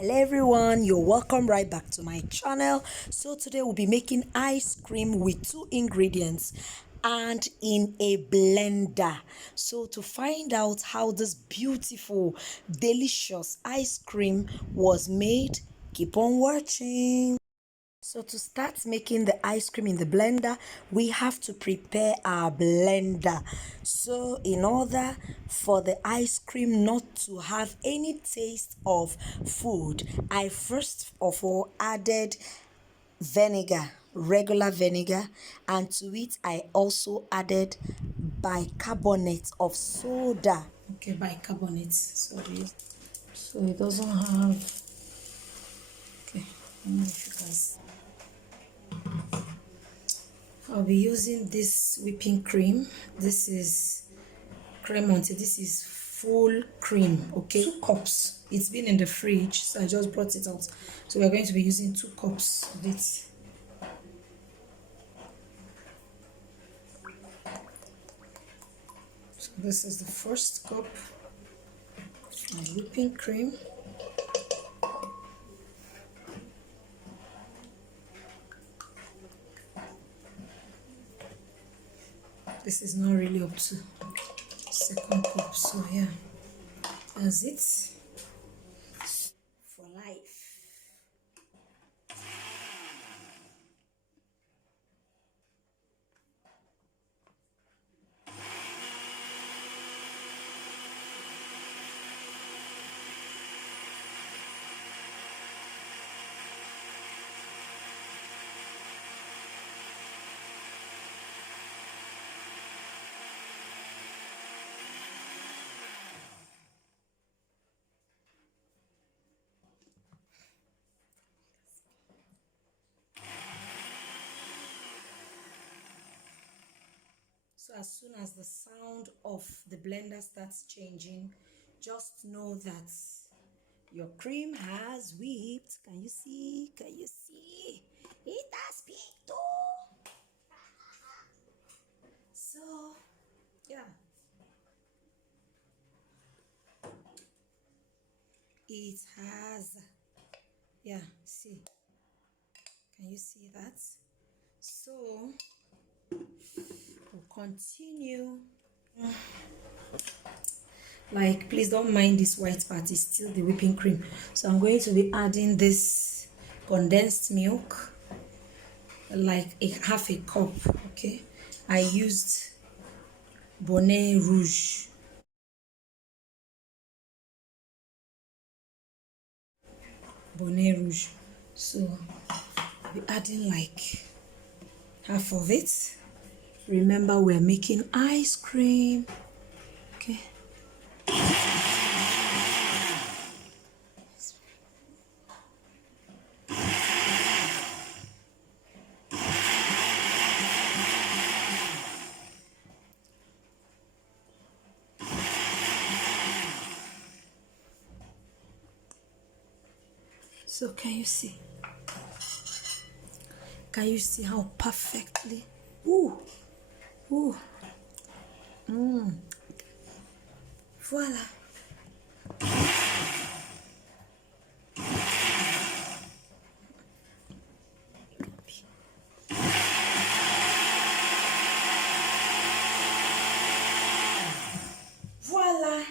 Hello everyone, you're welcome right back to my channel. So today we'll be making ice cream with 2 ingredients and in a blender. So to find out how this beautiful delicious ice cream was made, keep on watching. So to start making the ice cream in the blender, we have to prepare our blender. So in order for the ice cream not to have any taste of food, I first of all added vinegar, regular vinegar, and to it I also added bicarbonate of soda. Okay, bicarbonate, sorry. So it doesn't have, okay, I don't know if you guys, I'll be using this whipping cream. This is Cremonte. This is full cream, okay? 2 cups. It's been in the fridge, so I just brought it out. So we're going to be using 2 cups of it. So this is the first cup of whipping cream. This is not really up to second cup, so yeah, that's it for life. So as soon as the sound of the blender starts changing, just know that your cream has whipped. Can you see? Can you see? It has picked too. So, yeah. It has, yeah, see. Can you see that? So, we'll continue. Like, please don't mind this white part, it's still the whipping cream. So I'm going to be adding this condensed milk, like half a cup, okay? I used Bonnet Rouge. Bonnet Rouge. So I'll be adding like half of it. Remember, we're making ice cream, okay? So can you see? Can you see how perfectly? Ooh, ooh, voila. Voila.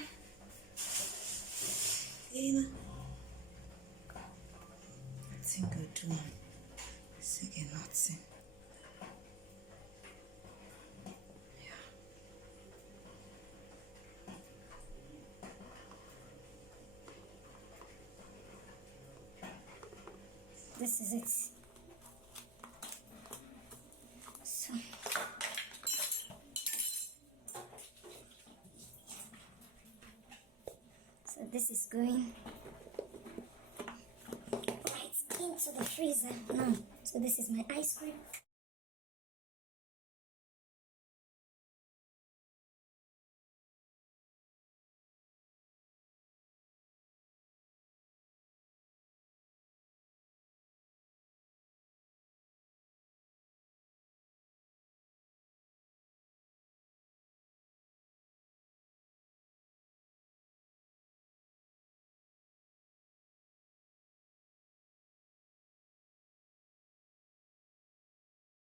I think I do. Again, nothing. This is it. So this is going right into the freezer now. So this is my ice cream.